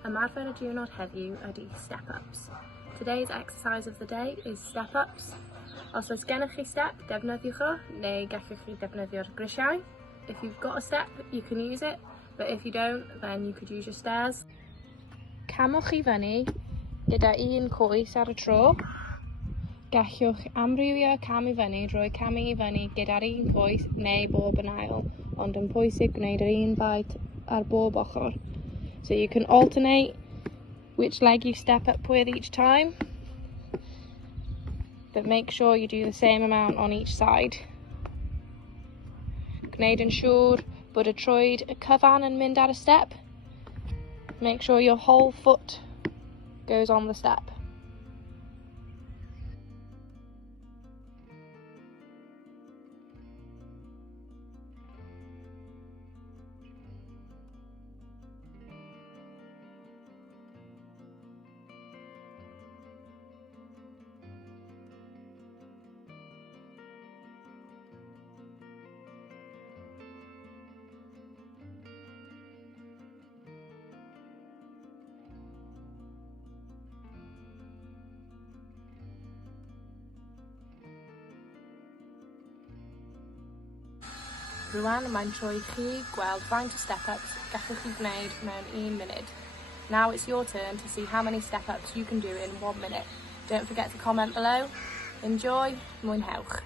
Ymarfer y diwrnod heddiw ydy step-ups. Today's exercise of the day is step-ups. Os oes gennych chi step, defnyddiwch o, neu gallwch chi defnyddio'r grisiau. If you've got a step, you can use it, but if you don't, then you could use your stairs. Camwch i fyny gyda un coes ar y tro. Gallwch amrywio cam i fyny, drwy camu i fyny gyda'r un coes neu bob yn ail, ond yn pwysig gwneud yr un faint ar bob ochr. So you can alternate which leg you step up with each time, but make sure you do the same amount on each side. Gwneud yn siŵr bod y troed y cyfan yn mynd ar y step. Make sure your whole foot goes on the step. Rwan mae'n troi chi gweld faint o step-ups gallwch chi gwneud mewn 1 munud. Now it's your turn to see how many step-ups you can do in 1 minute. Don't forget to comment below. Enjoy, mwynhewch.